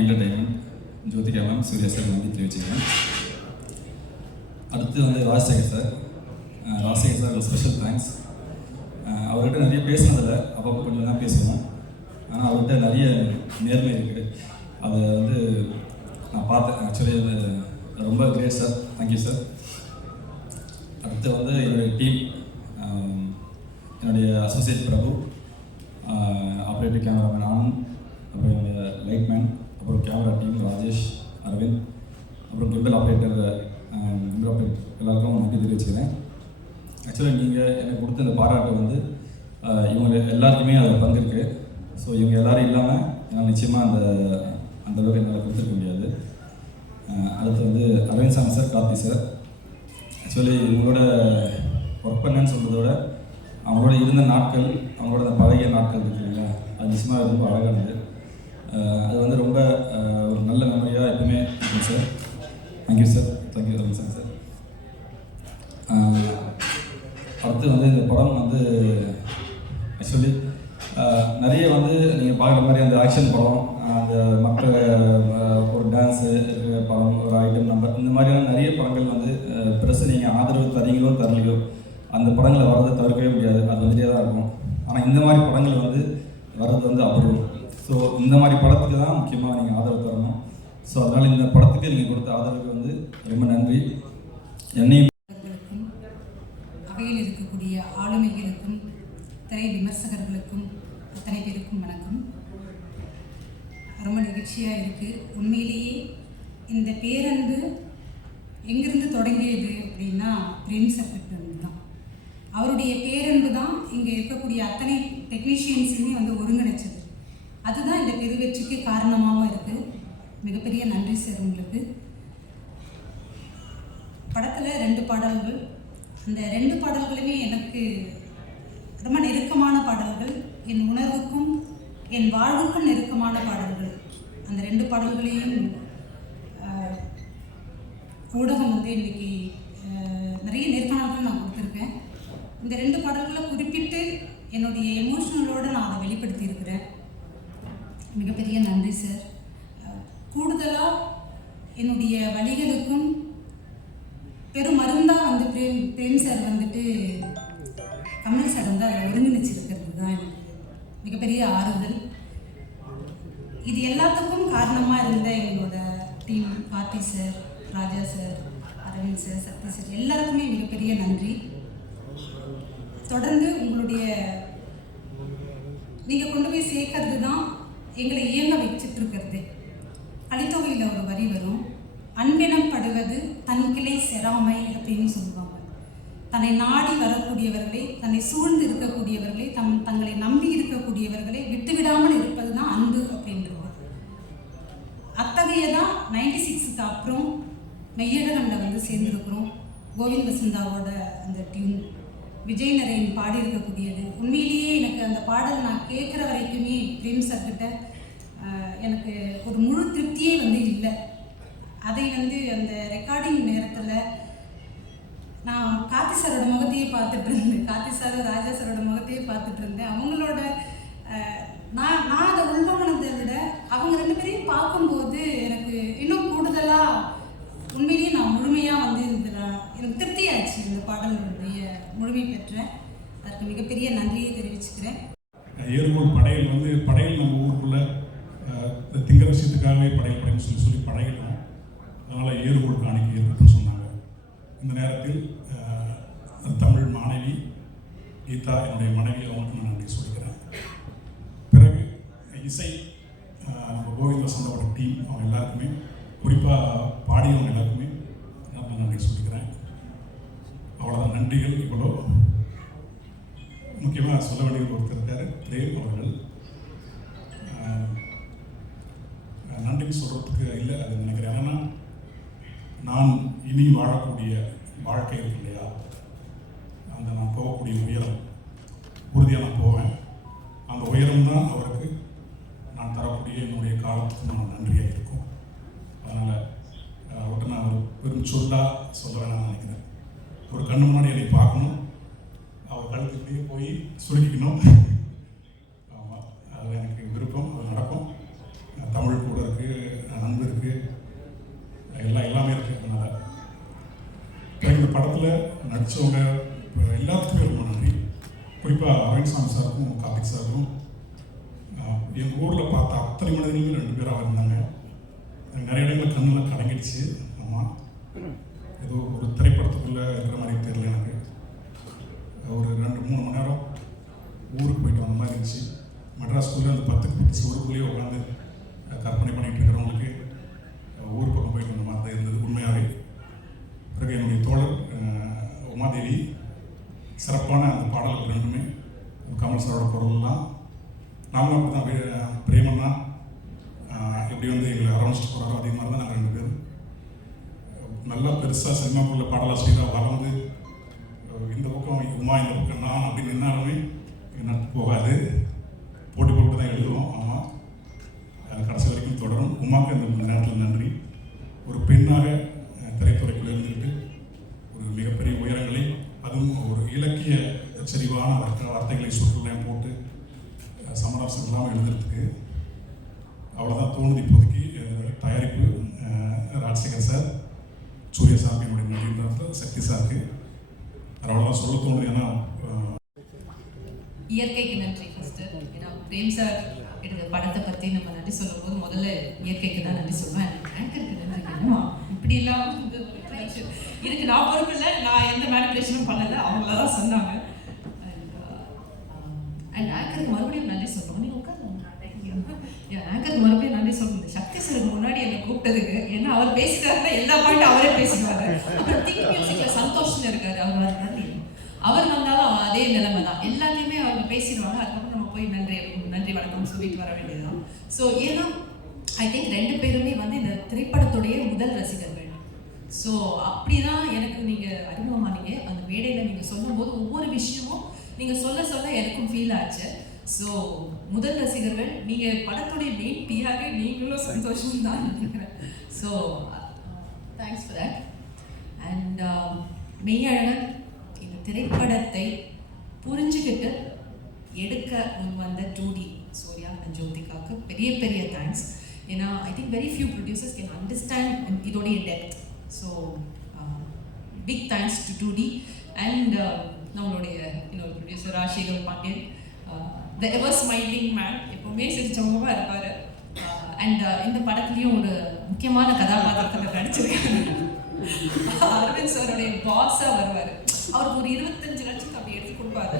Entertainment Jyothika ma'am, Suriya sir நன்றி தெரிவிச்சுக்கிறேன். அடுத்து வந்து ராஜசேகர் சார். ராஜசேகர் சார் ஒரு ஸ்பெஷல் தேங்க்ஸ். அவர்கிட்ட நிறைய பேசினதில்லை, அப்பப்போ கொஞ்சம் தான் பேசுவோம். ஆனால் அவர்கிட்ட நிறைய நேர்மை இருக்குது. அதை வந்து நான் பார்த்தேன். ஆக்சுவலி அது ரொம்ப கிரேட் சார். Thank you sir. அடுத்து வந்து என்னுடைய டீம், என்னுடைய அசோசியேட் பிரபு, ஆப்ரேட்டர் கேமராமேன் ஆனந்த், அப்புறம் என்னுடைய லைட்மேன், அப்புறம் கேமரா டீம் ராஜேஷ், அரவிந்த், அப்புறம் கிம்பிள் ஆப்ரேட்டர் எல்லாருக்கும் நன்றி தெரிவிச்சுக்கிறேன். ஆக்சுவலாக நீங்கள் எனக்கு கொடுத்த இந்த பாராட்டு வந்து இவங்க எல்லாருக்குமே அதில் பங்கு இருக்குது. ஸோ இவங்க எல்லோரும் இல்லாமல் என்னால் நிச்சயமாக அந்த அளவுக்கு என்னால் கொடுத்துருக்க முடியாது. அடுத்து வந்து Aravind sir, Karthi sir. Actually இவங்களோட ஒர்க் பண்ணேன்னு சொல்கிறதோட அவங்களோட இருந்த நாட்கள், அவங்களோட அந்த பழகிய நாட்கள் இருக்கு இல்லைங்களா, அது நிச்சயமாக ரொம்ப அழகானது. அது வந்து ரொம்ப ஒரு நல்ல மெமரியாக எப்பவுமே இருக்கும் sir. Thank you sir. Thank you Aravind sir. அடுத்து வந்து இந்த படம் வந்து ஆக்சுவலி நிறைய வந்து நீங்கள் பார்க்குற மாதிரி அந்த ஆக்ஷன் படம், அந்த மக்கள் ஒரு டான்ஸு படம், ஒரு ஐட்டம் நம்பர், இந்த மாதிரியான நிறைய படங்கள் வந்து ப்ரெஸ் நீங்கள் ஆதரவு தரீங்களோ தரலையோ அந்த படங்களை வர்றதை தவிர்க்கவே முடியாது. அது வந்துட்டே தான் இருக்கும். ஆனால் இந்த மாதிரி படங்கள் வந்து வர்றது வந்து அபூர்வம். ஸோ இந்த மாதிரி படத்துக்கு தான் முக்கியமாக நீங்கள் ஆதரவு தரணும். ஸோ அதனால் இந்த படத்துக்கு நீங்கள் கொடுத்த ஆதரவுக்கு வந்து ரொம்ப நன்றி. என்னையும் அவையில் இருக்கக்கூடிய ஆளுமைகளுக்கும் திரை விமர்சகர்களுக்கும் அத்தனை பேருக்கும் வணக்கம். ரொம்ப நிகழ்ச்சியாக இருக்குது. உண்மையிலேயே இந்த பேரன்பு எங்கிருந்து தொடங்கியது அப்படின்னா பிரேம் சார்கிட்ட தான். அவருடைய பேரன்பு தான் இங்கே இருக்கக்கூடிய அத்தனை டெக்னீஷியன்ஸையுமே வந்து ஒருங்கிணைச்சது. அதுதான் இந்த பெருவெற்றிக்கு காரணமாகவும் இருக்குது. மிகப்பெரிய நன்றி சார் உங்களுக்கு. படத்தில் 2 பாடல்கள், அந்த 2 பாடல்களுமே எனக்கு ரொம்ப நெருக்கமான பாடல்கள், என் உணர்வுக்கும் என் வாழ்வுக்கும் நெருக்கமான பாடல்கள். அந்த 2 பாடல்களையும் ஊடகம் வந்து இன்றைக்கி நிறைய நேர்காணல்கள் நான் கொடுத்துருக்கேன். இந்த 2 பாடல்களை குறிப்பிட்டு என்னுடைய எமோஷனலோடு நான் அதை வெளிப்படுத்தியிருக்கிறேன். மிகப்பெரிய நன்றி சார். கூடுதலாக என்னுடைய வழிகளுக்கும் பெரும் மருந்தாக வந்து பிரேம் சார் வந்துட்டு கமல் சார் வந்து அதை ஒருங்கிணைச்சிருக்கிறது தான் எனக்கு மிகப்பெரிய ஆறுதல். இது எல்லாத்துக்கும் காரணமாக இருந்த எங்களோட டீம், கார்த்தி சார், ராஜா சார், அரவிந்த் சார், சக்தி சார், எல்லாருக்குமே மிகப்பெரிய நன்றி. தொடர்ந்து உங்களுடைய நீங்கள் கொண்டு போய் சேர்க்கறது தான் எங்களை இயங்க வச்சுட்டு இருக்கிறது. கலித்தொகையில் ஒரு வரி வரும், அன்பினம் படுவது தன் கிளை செராமை அப்படின்னு சொல்லுவாங்க. தன்னை நாடி வரக்கூடியவர்களை, தன்னை சூழ்ந்து இருக்கக்கூடியவர்களை, தங்களை நம்பி இருக்கக்கூடியவர்களை விட்டுவிடாமல் இருப்பது தான் அன்பு அப்படின்றது. அத்தகையதான் 96க்கு அப்புறம் மெய்யழகனில் வந்து சேர்ந்துருக்கிறோம். கோவிந்த் வசந்தாவோட அந்த டியூன் விஜய் நரேன் பாடியிருக்கக்கூடியது. உண்மையிலேயே எனக்கு அந்த பாடல் நான் கேட்குற வரைக்குமே பிரேம் சார்கிட்ட எனக்கு ஒரு முழு திருப்தியே வந்து இல்லை. அதை வந்து அந்த ரெக்கார்டிங் நேரத்தில் நான் கார்த்தி சாரோட முகத்தையே பார்த்துட்டு இருந்தேன். கார்த்தி சார், ராஜா சாரோட முகத்தையே பார்த்துட்டு இருந்தேன். அவங்களோட நான் அதை உள்வாங்கினதை விட அவங்க 2 பேரையும் பார்க்கும்போது எனக்கு இன்னும் கூடுதலாக உண்மையிலேயே நான் முழுமையாக வந்து எனக்கு திருப்தியாச்சு. இந்த பாடலுடைய முழுமை பெற்றேன். அதுக்கு மிகப்பெரிய நன்றியை தெரிவிச்சுக்கிறேன். ஏறுகோள் படையல் வந்து படையல் நம்ம ஊருக்குள்ளே திங்க விஷயத்துக்காகவே படையல் சொல்லி படையிட்டோம். அதனால் ஏறுகோள் காணிக்கை இருக்குன்னு சொன்னாங்க. இந்த நேரத்தில் தமிழ் மாணவி கீதா, என்னுடைய மனைவி, அவங்களுக்கு நான் நன்றி சொல்லிக்கிறேன். பிறகு இசை, நம்ம கோவிந்த் வசந்தோட டீம், அவங்க எல்லாருக்குமே, குறிப்பாக பாடியவங்க எல்லாருக்குமே நான் நன்றி சொல்லிக்கிறேன். அவ்வளோதான், நன்றிகள். இவ்வளோ முக்கியமாக சொல்ல வேண்டிய ஒருத்தர் இருக்கார், பிரேம் அவர்கள். நன்றி சொல்கிறதுக்கு இல்லை அது நினைக்கிறேன். ஏன்னா நான் இனி வாழக்கூடிய வாழ்க்கை இருக்கு இல்லையா, அந்த நான் போகக்கூடிய உயரம் உறுதியாக நான் போவேன். அந்த உயரம் தான் அவருக்கு நான் தரக்கூடிய என்னுடைய காலத்துக்கு நான் நன்றியாக இருக்கும். அதனால் அவர்கிட்ட நான் ஒரு பெரும் சொல்லாக சொல்ல வேணாம்னு நினைக்கிறேன். ஒரு கண்ணு முன்னாடி என்னை பார்க்கணும், அவர் கழுத்துக்கிட்டே போய் சுருக்கிக்கணும். ஆமாம், அது எனக்கு விருப்பம், அது நடக்கும். தமிழ் அருள் கூட இருக்குது, நண்பு இருக்குது, எல்லாமே இருக்குது. அதனால் இந்த படத்தில் நடித்தவங்க எல்லாத்துக்குமே ரொம்ப நன்றி. குறிப்பாக அரவிந்த் சாமி சாருக்கும் கார்த்திக் சாருக்கும் எங்கள் ஊரில் பார்த்த அத்தனை மனிதர்களும் 2 பேராக இருந்தாங்க. நிறைய இடங்களில் கண்ணில் கலங்கிடுச்சு. ஆமாம், ஏதோ ஒரு திரைப்படத்துக்குள்ளே இருக்கிற மாதிரி தெரியல எனக்கு. ஒரு 2-3 மணி நேரம் ஊருக்கு போயிட்டு வந்த மாதிரி இருந்துச்சு. மெட்ராஸ் ஸ்கூலில் அந்த 10 ஊருக்குள்ளேயே உட்காந்து கற்பனை பண்ணிகிட்டு இருக்கிறவங்களுக்கு ஊர் பக்கம் போயிட்டு வந்த மாதிரி தான் இருந்தது உண்மையாகவே. பிறகு என்னுடைய தோழர் உமாதேவி சிறப்பான அந்த பாடல்கள் 2மே கமல் சாரோட குரல்லாம் நாமளும் அப்படி தான் பிரேமன்னா எப்படி வந்து எங்களை அரவணைச்சிட்டு போகிறாரோ அதே மாதிரி தான் நாங்கள் 2 பேரும் நல்லா பெருசாக சினிமாக்குள்ள பாடலாசிரியராக வளர்ந்து இந்த பக்கம் உமா இந்த பக்கம் நான் அப்படின்னு நின்னாலுமே நட்டு போகாது, போட்டி போட்டு தான் எழுதுவோம். ஆமாம், கடைசி வரைக்கும் தொடரும். உமாவுக்கு இந்த நேரத்தில் நன்றி. ஒரு பெண்ணாக திரைத்துறைக்குள்ளே இருந்துக்கிட்டு ஒரு மிகப்பெரிய உயரங்களை, அதுவும் ஒரு இலக்கிய செறிவான வார்த்தைகளை சுற்றுலாம் போட்டு சமரசம் இல்லாமல் எழுதுறதுக்கு அவ்வளோதான் தோணுது இப்போதைக்கு. தயாரிப்பு ராஜசேகர் சார், சூரியசாமி, என்னுடைய நடிகர் சக்தி சாருக்கு அவ்வளோதான் சொல்ல தோணுது. ஏன்னா இயற்கைக்கு நன்றி ஃபஸ்ட்டு. ஏன்னா பிரேம் சார் எடுத்த படத்தை பற்றி நம்ம நன்றி சொல்லும்போது முதல்ல இயற்கைக்கு தான் நன்றி சொல்லுவேன். ஆங்கருக்கு நன்றி. என்னமா இப்படிலாம் வந்து இதுக்கு நான் பொறுப்பு இல்லை, நான் எந்த மேனிபுலேஷனும் பண்ணலை, அவங்கள தான் சொன்னாங்க. அண்ட் ஆங்கருக்கு மறுபடியும் நன்றி சொல்லுவோம். நீங்கள் உட்காந்து ஆங்கருக்கு மறுபடியும் நன்றி சொல்லணும். சக்தி சாருக்கு முன்னாடி என்னை கூப்பிட்டதுக்கு, ஏன்னா அவர் பேசிட்டாருன்னா எல்லா பாயிண்ட்டும் அவரே பேசிடுவாரு. அப்புறம் திங்க் மியூசிக்கில் சந்தோஷம் இருக்காரு, அவர் நன்றி. அவர் வந்தாலும் அதே நிலைமை தான், எல்லாத்தையுமே அவங்க பேசிடுவாங்க. அதுக்கப்புறம் நம்ம போய் நன்றி வணக்கம் சொல்லிட்டு வர வேண்டியதுதான். ஸோ ஏன்னா ஐ திங்க் 2 பேருமே வந்து இந்த திரைப்படத்துடைய முதல் ரசிகர்கள். ஸோ அப்படிதான் எனக்கு நீங்கள் அறிமுகமானீங்க. அந்த மேடையில் நீங்கள் சொல்லும்போது ஒவ்வொரு விஷயமும் நீங்கள் சொல்ல எனக்கும் ஃபீல் ஆச்சு. ஸோ முதல் ரசிகர்கள் நீங்கள், படத்துடைய மெயின் பிஆரே நீங்களும் சந்தோஷம் தான் நினைக்கிறேன். So thanks for that. And Meiyazhagan இந்த திரைப்படத்தை புரிஞ்சுக்கிட்டு எடுக்க வந்த 2D சூர்யா அண்ட் ஜோதிகாவுக்கு பெரிய தேங்க்ஸ். ஏன்னா I think very few producers can understand இதோடைய depth. So big thanks to 2D and நம்மளுடைய இன்னொரு producer Rajasekar Pandian, the ever smiling man, எப்போவுமே சிரிச்சவங்கமாக இருப்பார். அண்ட் இந்த படத்துலேயும் ஒரு முக்கியமான கதாபாத்திரத்தில் நடிச்சிருக்காங்க. அரவிந்த் சாருடைய பாஸாக வருவார். அவருக்கு ஒரு 25 லட்சத்துக்கு அப்படி எடுத்து கொடுப்பாரு.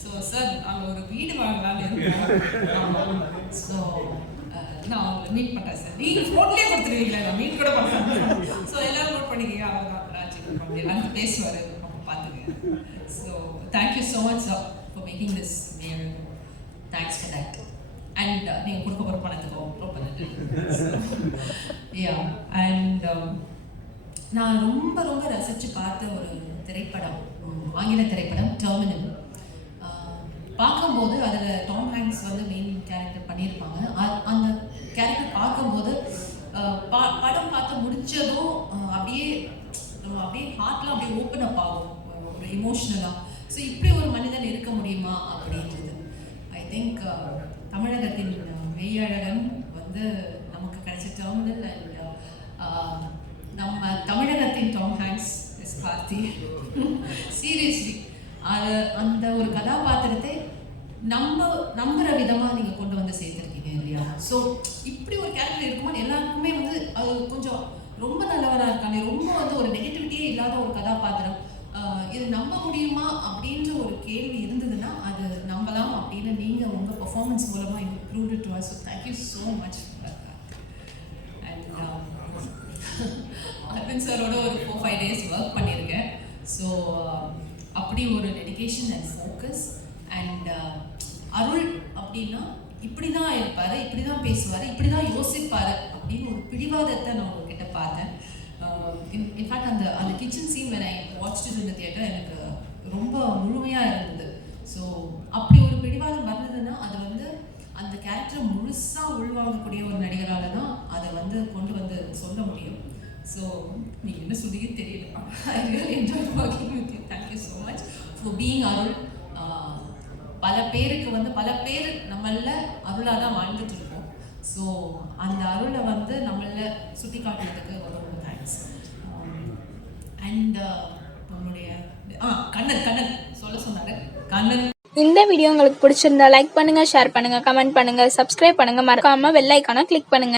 ஸோ சார் அங்கே ஒரு வீடு வாங்கலான்னு இருக்கேன். ஸோ நான் அவங்களை மீட் பண்ணுறேன் சார். நீங்கள் ஃபோன்லேயே கொடுத்துருவீங்களா? நான் மீட் கூட பண்ணுறேன். ஸோ எல்லாரும் நோட் பண்ணிக்கீங்க. அவர் தான் ராஜேந்திரன் அப்படி எல்லாரும் பேசுவார், அப்போ பார்த்துக்கங்க. So thank you so much sir for making this mail. Thanks for that. And நீங்கள் கொடுக்க போகிற பணத்துக்கும் ரொம்ப நன்றி. யா அண்ட் நான் ரொம்ப ரசித்து பார்த்த ஒரு திரைப்படம், ஆங்கில திரைப்படம் டெர்மினல். பார்க்கும்போது அதில் டாம் ஹேங்க்ஸ் வந்து மெயின் கேரக்டர் பண்ணியிருப்பாங்க. அந்த கேரக்டர் பார்க்கும்போது படம் பார்த்து முடித்ததும் அப்படியே ஹார்ட்லாம் அப்படியே ஓப்பன் அப் ஆகும், ஒரு எமோஷ்னலாக. ஸோ இப்படி ஒரு மனிதன் இருக்க முடியுமா அப்படின்றது. ஐ திங்க் தமிழகத்தின் மெய்யழகன் வந்து நமக்கு கிடைச்ச டெர்மினல். அண்ட் நம்ம தமிழகத்தின் Tom Hanks is Karthi. Seriously அந்த ஒரு கதாபாத்திரத்தை நம்புற விதமாக நீங்கள் கொண்டு வந்து சேர்த்துருக்கீங்க இல்லையா? ஸோ இப்படி ஒரு கேரக்டர் இருக்கும்போது எல்லாருக்குமே வந்து அது கொஞ்சம் ரொம்ப நல்லவராக இருக்காங்க, ரொம்ப வந்து ஒரு நெகட்டிவிட்டியே இல்லாத ஒரு கதாபாத்திரம். இது நம்ப முடியுமா அப்படின்ற ஒரு கேள்வி இருந்ததுன்னா அது நம்பலாம் அப்படின்னு நீங்கள் உங்கள் பர்ஃபார்மன்ஸ் மூலமாக you proved it to us. So thank you so much for that. And Aravind சாரோட ஒரு 4-5 days ஒர்க் பண்ணியிருக்கேன். ஸோ அப்படி ஒரு dedication and focus. And Arul அப்படின்னா இப்படி தான் இருப்பார், இப்படி தான் பேசுவார், இப்படி தான் யோசிப்பார் அப்படின்னு ஒரு பிடிவாதத்தை நான் உங்ககிட்ட பார்த்தேன். இன்ஃபேக்ட் அந்த kitchen scene when I watched it in the theater எனக்கு ரொம்ப முழுமையாக இருந்தது. ஸோ அப்படி ஒரு பிடிவாதம் வந்ததுன்னா அது வந்து அந்த கேரக்டரை முழுசாக உள்வாங்கக்கூடிய ஒரு நடிகரால் தான் அதை வந்து கொண்டு வந்து சொல்ல முடியும். ஸோ நீங்கள் என்ன சொல்லியே தெரியல. I really enjoyed working with you. Thank you so much for being Arul. பல பேருக்கு வந்து பல பேர் நம்மள அருளாக தான் வாழ்ந்துட்டு இருக்கோம். ஸோ அந்த அருளை வந்து நம்மள சுட்டி காட்டுறதுக்கு ரொம்ப தேங்க்ஸ். அண்ட் நம்மளுடைய கண்ணன் சொல்ல சொன்னாரு. கண்ணன், இந்த வீடியோ உங்களுக்கு பிடிச்சிருந்தா லைக் பண்ணுங்க, ஷேர் பண்ணுங்க, கமெண்ட் பண்ணுங்க, சப்ஸ்கிரைப் பண்ணுங்க, மறக்காம பெல் ஐகானை கிளிக் பண்ணுங்க.